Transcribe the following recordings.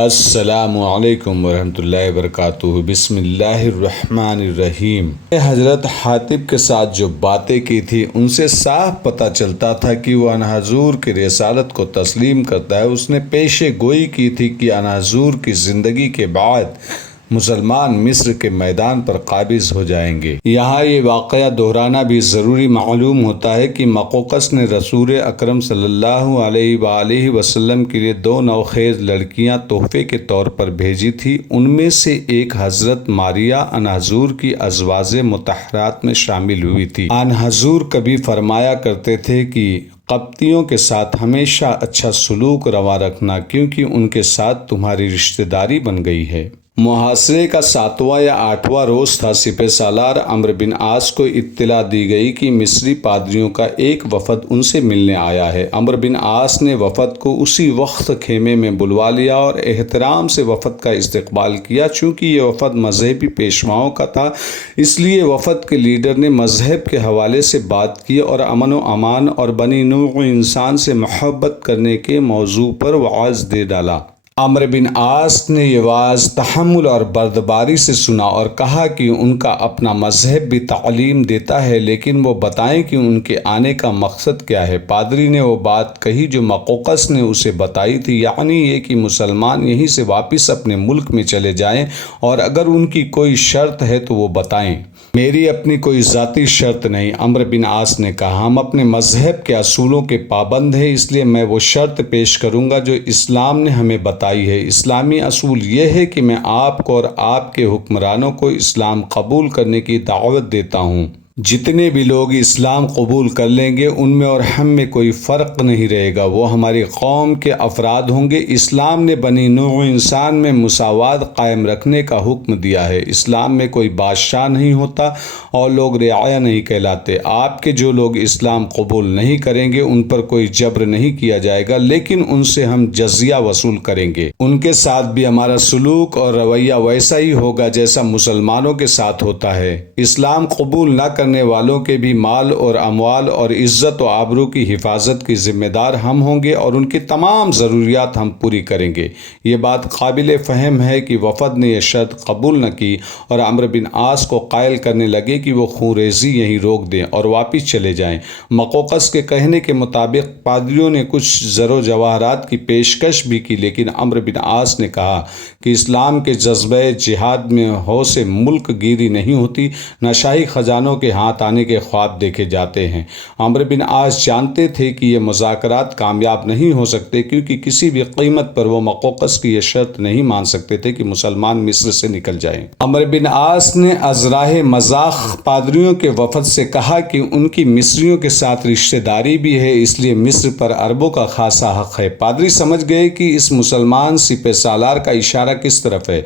السلام علیکم ورحمۃ اللہ وبرکاتہ۔ بسم اللہ الرحمن الرحیم۔ حضرت حاتب کے ساتھ جو باتیں کی تھی ان سے صاف پتہ چلتا تھا کہ وہ آن حضور کی رسالت کو تسلیم کرتا ہے۔ اس نے پیشے گوئی کی تھی کہ آن حضور کی زندگی کے بعد مسلمان مصر کے میدان پر قابض ہو جائیں گے۔ یہاں یہ واقعہ دہرانا بھی ضروری معلوم ہوتا ہے کہ مقوقس نے رسول اکرم صلی اللہ علیہ وآلہ وسلم کے لیے 2 نوخیز لڑکیاں تحفے کے طور پر بھیجی تھی۔ ان میں سے ایک حضرت ماریہ آن حضور کی ازواج مطہرات میں شامل ہوئی تھی۔ آن حضور کبھی فرمایا کرتے تھے کہ قبطیوں کے ساتھ ہمیشہ اچھا سلوک روا رکھنا، کیونکہ ان کے ساتھ تمہاری رشتہ داری بن گئی ہے۔ محاصرے کا 7واں یا 8واں روز تھا۔ سپہ سالار عمرو بن عاص کو اطلاع دی گئی کہ مصری پادریوں کا ایک وفد ان سے ملنے آیا ہے۔ عمرو بن عاص نے وفد کو اسی وقت خیمے میں بلوا لیا اور احترام سے وفد کا استقبال کیا۔ چونکہ یہ وفد مذہبی پیشواؤں کا تھا، اس لیے وفد کے لیڈر نے مذہب کے حوالے سے بات کی اور امن و امان اور بنی نوع انسان سے محبت کرنے کے موضوع پر وعظ دے ڈالا۔ عمرو بن عاص نے یہ وعظ تحمل اور بردباری سے سنا اور کہا کہ ان کا اپنا مذہب بھی تعلیم دیتا ہے، لیکن وہ بتائیں کہ ان کے آنے کا مقصد کیا ہے۔ پادری نے وہ بات کہی جو مقوقس نے اسے بتائی تھی، یعنی یہ کہ مسلمان یہیں سے واپس اپنے ملک میں چلے جائیں، اور اگر ان کی کوئی شرط ہے تو وہ بتائیں۔ میری اپنی کوئی ذاتی شرط نہیں، عمرو بن عاص نے کہا۔ ہم اپنے مذہب کے اصولوں کے پابند ہیں، اس لیے میں وہ شرط پیش کروں گا جو اسلام نے ہمیں بتائی ہے۔ اسلامی اصول یہ ہے کہ میں آپ کو اور آپ کے حکمرانوں کو اسلام قبول کرنے کی دعوت دیتا ہوں۔ جتنے بھی لوگ اسلام قبول کر لیں گے ان میں اور ہم میں کوئی فرق نہیں رہے گا، وہ ہماری قوم کے افراد ہوں گے۔ اسلام نے بنی نوع انسان میں مساوات قائم رکھنے کا حکم دیا ہے۔ اسلام میں کوئی بادشاہ نہیں ہوتا اور لوگ رعایا نہیں کہلاتے۔ آپ کے جو لوگ اسلام قبول نہیں کریں گے ان پر کوئی جبر نہیں کیا جائے گا، لیکن ان سے ہم جزیہ وصول کریں گے۔ ان کے ساتھ بھی ہمارا سلوک اور رویہ ویسا ہی ہوگا جیسا مسلمانوں کے ساتھ ہوتا ہے۔ اسلام قبول نہ کرنے والوں کے بھی مال اور اموال اور عزت و آبرو کی حفاظت کی ذمہ دار ہم ہوں گے اور ان کی تمام ضروریات ہم پوری کریں گے۔ یہ بات قابل فہم ہے کہ وفد نے یہ شرط قبول نہ کی اور عمرو بن عاص کو قائل کرنے لگے کہ وہ خونریزی یہیں روک دیں اور واپس چلے جائیں۔ مقوقس کے کہنے کے مطابق پادریوں نے کچھ زر و جواہرات کی پیشکش بھی کی، لیکن عمرو بن عاص نے کہا کہ اسلام کے جذبہ جہاد میں ہو سے ملک گیری نہیں ہوتی، نہ شاہی خزانوں کے ہاتھ آنے کے خواب دیکھے جاتے ہیں۔ عمرو بن عاص جانتے تھے کہ یہ مذاکرات کامیاب نہیں ہو سکتے، کیونکہ کسی بھی قیمت پر وہ مقوقس کی یہ شرط نہیں مان سکتے تھے کہ مسلمان مصر سے نکل جائیں۔ عمرو بن عاص نے از راہ مذاق پادریوں کے وفد سے کہا کہ ان کی مصریوں کے ساتھ رشتہ داری بھی ہے، اس لیے مصر پر عربوں کا خاصا حق ہے۔ پادری سمجھ گئے کہ اس مسلمان سپہ سالار کا اشارہ کس طرف ہے۔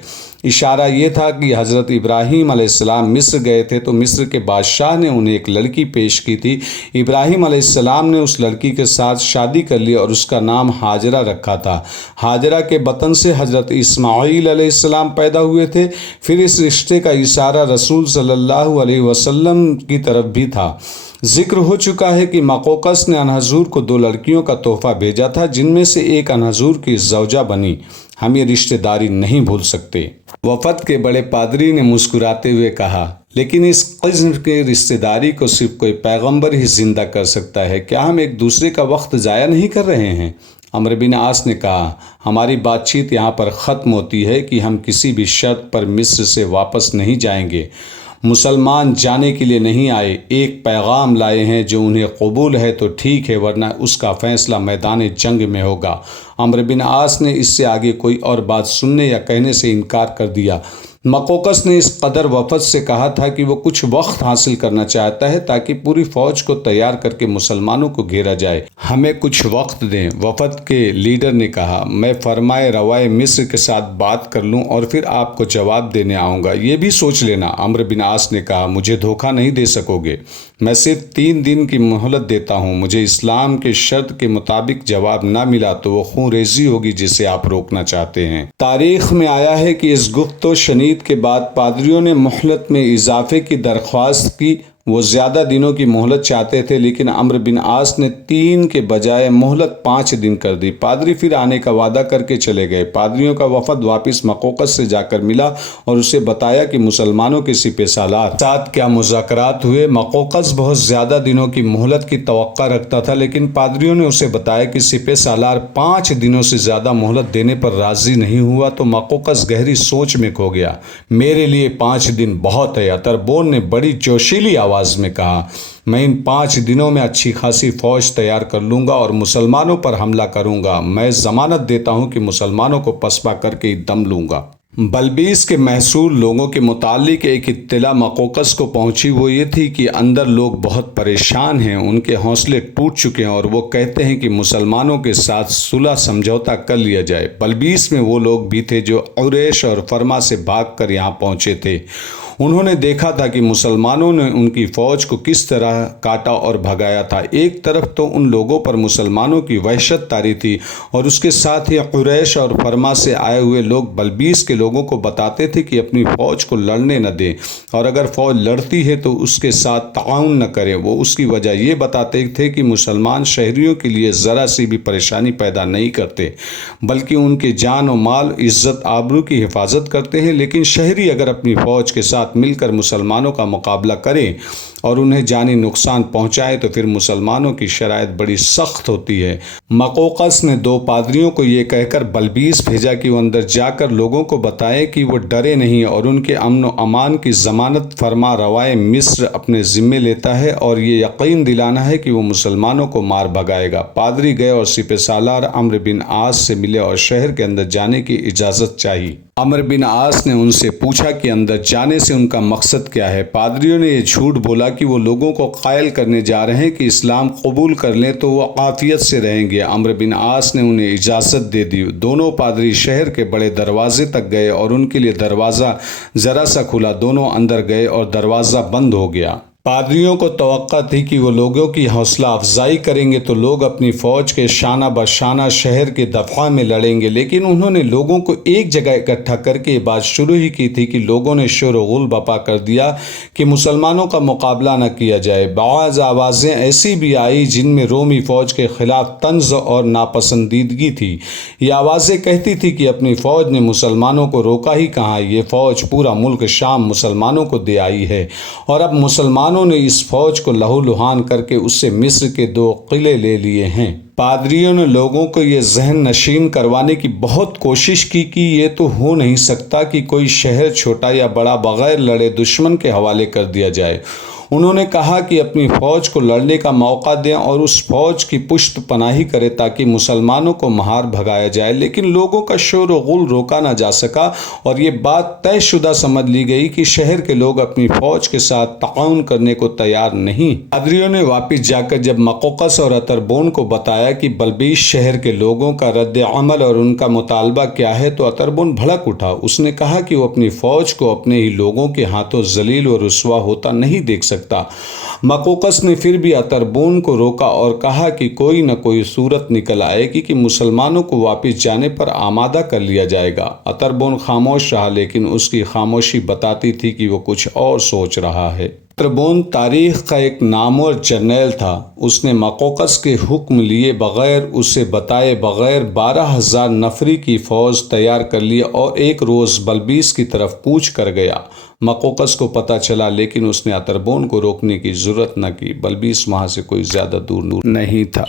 اشارہ یہ تھا کہ حضرت ابراہیم علیہ السلام مصر گئے تھے تو مصر کے بادشاہ نے انہیں ایک لڑکی پیش کی تھی۔ ابراہیم علیہ السلام نے اس لڑکی کے ساتھ شادی کر لی اور اس کا نام ہاجرہ رکھا تھا۔ ہاجرہ کے بطن سے حضرت اسماعیل علیہ السلام پیدا ہوئے تھے۔ پھر اس رشتے کا اشارہ رسول صلی اللہ علیہ وسلم کی طرف بھی تھا۔ ذکر ہو چکا ہے کہ مقوقس نے آن حضور کو 2 لڑکیوں کا تحفہ بھیجا تھا، جن میں سے ایک آن حضور کی زوجہ بنی۔ ہم یہ رشتہ داری نہیں بھول سکتے۔ وفد کے بڑے پادری نے مسکراتے ہوئے کہا، لیکن اس قسم کے رشتہ داری کو صرف کوئی پیغمبر ہی زندہ کر سکتا ہے۔ کیا ہم ایک دوسرے کا وقت ضائع نہیں کر رہے ہیں؟ عمرو بن عاص نے کہا، ہماری بات چیت یہاں پر ختم ہوتی ہے کہ ہم کسی بھی شرط پر مصر سے واپس نہیں جائیں گے۔ مسلمان جانے کے لیے نہیں آئے، ایک پیغام لائے ہیں، جو انہیں قبول ہے تو ٹھیک ہے، ورنہ اس کا فیصلہ میدان جنگ میں ہوگا۔ عمرو بن عاص نے اس سے آگے کوئی اور بات سننے یا کہنے سے انکار کر دیا۔ مقوقس نے اس قدر وفد سے کہا تھا کہ وہ کچھ وقت حاصل کرنا چاہتا ہے تاکہ پوری فوج کو تیار کر کے مسلمانوں کو گھیرا جائے۔ ہمیں کچھ وقت دیں۔ وفد کے لیڈر نے کہا، میں فرمائے روائے مصر کے ساتھ بات کر لوں اور پھر آپ کو جواب دینے آؤں گا، یہ بھی سوچ لینا۔ عمرو بن عاص نے کہا، مجھے دھوکہ نہیں دے سکو گے، میں صرف 3 دن کی مہلت دیتا ہوں۔ مجھے اسلام کے شرط کے مطابق جواب نہ ملا تو وہ خونریزی ہوگی جسے آپ روکنا چاہتے ہیں۔ تاریخ میں آیا ہے کہ اس گفت و شنید کے بعد پادریوں نے مہلت میں اضافے کی درخواست کی وہ زیادہ دنوں کی مہلت چاہتے تھے، لیکن عمرو بن عاص نے 3 کے بجائے مہلت 5 دن کر دی۔ پادری پھر آنے کا وعدہ کر کے چلے گئے۔ پادریوں کا وفد واپس مقوقس سے جا کر ملا اور اسے بتایا کہ مسلمانوں کے سپہ سالار ساتھ کیا مذاکرات ہوئے۔ مقوقس بہت زیادہ دنوں کی مہلت کی توقع رکھتا تھا، لیکن پادریوں نے اسے بتایا کہ سپہ سالار 5 دنوں سے زیادہ مہلت دینے پر راضی نہیں ہوا تو مقوقس گہری سوچ میں کھو گیا۔ میرے لیے 5 دن بہت ہے، اتربون نے بڑی جوشیلی آواز میں کہا۔ میں ان 5 دنوں میں اچھی خاصی فوج تیار کر لوں گا اور مسلمانوں پر حملہ کروں گا۔ میں ضمانت دیتا ہوں کہ مسلمانوں کو پسپا کر کے دم لوں گا۔ بلبیس کے محصور لوگوں کے متعلق ایک اطلاع مقوقس کو پہنچی، وہ یہ تھی کہ اندر لوگ بہت پریشان ہیں، ان کے حوصلے ٹوٹ چکے ہیں اور وہ کہتے ہیں کہ مسلمانوں کے ساتھ صلح سمجھوتا کر لیا جائے۔ بلبیس میں وہ لوگ بھی تھے جو عریش اور فرما سے بھاگ کر یہاں پہنچے تھے۔ انہوں نے دیکھا تھا کہ مسلمانوں نے ان کی فوج کو کس طرح کاٹا اور بھگایا تھا۔ ایک طرف تو ان لوگوں پر مسلمانوں کی وحشت طاری تھی اور اس کے ساتھ ہی عریش اور فرما سے آئے ہوئے لوگ بلبیس کے لوگوں کو بتاتے تھے کہ اپنی فوج کو لڑنے نہ دیں اور اگر فوج لڑتی ہے تو اس کے ساتھ تعاون نہ کریں۔ وہ اس کی وجہ یہ بتاتے تھے کہ مسلمان شہریوں کے لیے ذرا سی بھی پریشانی پیدا نہیں کرتے، بلکہ ان کے جان و مال، عزت آبرو کی حفاظت کرتے ہیں، لیکن شہری اگر اپنی فوج کے ساتھ مل کر مسلمانوں کا مقابلہ کریں اور انہیں جانی نقصان پہنچائے تو پھر مسلمانوں کی شرائط بڑی سخت ہوتی ہے۔ مقوقس نے 2 پادریوں کو یہ کہہ کر بلبیس بھیجا کہ وہ اندر جا کر لوگوں کو بتائے کہ وہ ڈرے نہیں اور ان کے امن و امان کی ضمانت فرما روائے مصر اپنے ذمے لیتا ہے اور یہ یقین دلانا ہے کہ وہ مسلمانوں کو مار بھگائے گا۔ پادری گئے اور سپہ سالار عمرو بن عاص سے ملے اور شہر کے اندر جانے کی اجازت چاہی۔ عمرو بن عاص نے ان سے پوچھا کہ اندر جانے سے ان کا مقصد کیا ہے۔ پادریوں نے یہ جھوٹ بولا کہ وہ لوگوں کو قائل کرنے جا رہے ہیں کہ اسلام قبول کر لیں تو وہ عافیت سے رہیں گے۔ عمرو بن عاص نے انہیں اجازت دے دی۔ دونوں پادری شہر کے بڑے دروازے تک گئے اور ان کے لیے دروازہ ذرا سا کھلا۔ دونوں اندر گئے اور دروازہ بند ہو گیا۔ پادریوں کو توقع تھی کہ وہ لوگوں کی حوصلہ افزائی کریں گے تو لوگ اپنی فوج کے شانہ بشانہ شہر کے دفاع میں لڑیں گے، لیکن انہوں نے لوگوں کو ایک جگہ اکٹھا کر کے یہ بات شروع ہی کی تھی کہ لوگوں نے شور و غل بپا کر دیا کہ مسلمانوں کا مقابلہ نہ کیا جائے۔ بعض آوازیں ایسی بھی آئی جن میں رومی فوج کے خلاف طنز اور ناپسندیدگی تھی۔ یہ آوازیں کہتی تھی کہ اپنی فوج نے مسلمانوں کو روکا ہی کہاں، یہ فوج پورا ملک شام مسلمانوں کو دے آئی ہے اور اب مسلمانوں نے اس فوج کو لہو لہان کر کے اس سے مصر کے 2 قلعے لے لیے ہیں۔ پادریوں نے لوگوں کو یہ ذہن نشین کروانے کی بہت کوشش کی کہ یہ تو ہو نہیں سکتا کہ کوئی شہر چھوٹا یا بڑا بغیر لڑے دشمن کے حوالے کر دیا جائے۔ انہوں نے کہا کہ اپنی فوج کو لڑنے کا موقع دیں اور اس فوج کی پشت پناہی کرے تاکہ مسلمانوں کو مہار بھگایا جائے، لیکن لوگوں کا شور و غل روکا نہ جا سکا اور یہ بات طے شدہ سمجھ لی گئی کہ شہر کے لوگ اپنی فوج کے ساتھ تعاون کرنے کو تیار نہیں۔ پادریوں نے واپس جا کر جب مقوقس اور اتربون کو بتایا کہ بلبیس شہر کے لوگوں کا رد عمل اور ان کا مطالبہ کیا ہے تو اتربون بھڑک اٹھا۔ اس نے کہا کہ وہ اپنی فوج کو اپنے ہی لوگوں کے ہاتھوں ذلیل و رسوا ہوتا نہیں دیکھ سکتا۔ مقوقس نے پھر بھی اتربون کو روکا اور کہا کہ کوئی نہ کوئی صورت نکل آئے گی کہ مسلمانوں کو واپس جانے پر آمادہ کر لیا جائے گا۔ اتربون خاموش رہا، لیکن اس کی خاموشی بتاتی تھی کہ وہ کچھ اور سوچ رہا ہے۔ اتربون تاریخ کا ایک نامور جرنیل تھا۔ اس نے مقوقس کے حکم لیے بغیر، اسے بتائے بغیر 12,000 نفری کی فوج تیار کر لی اور ایک روز بلبیس کی طرف کوچ کر گیا۔ مقوقس کو پتہ چلا، لیکن اس نے اتربون کو روکنے کی جرأت نہ کی۔ بلبیس وہاں سے کوئی زیادہ دور نہیں تھا۔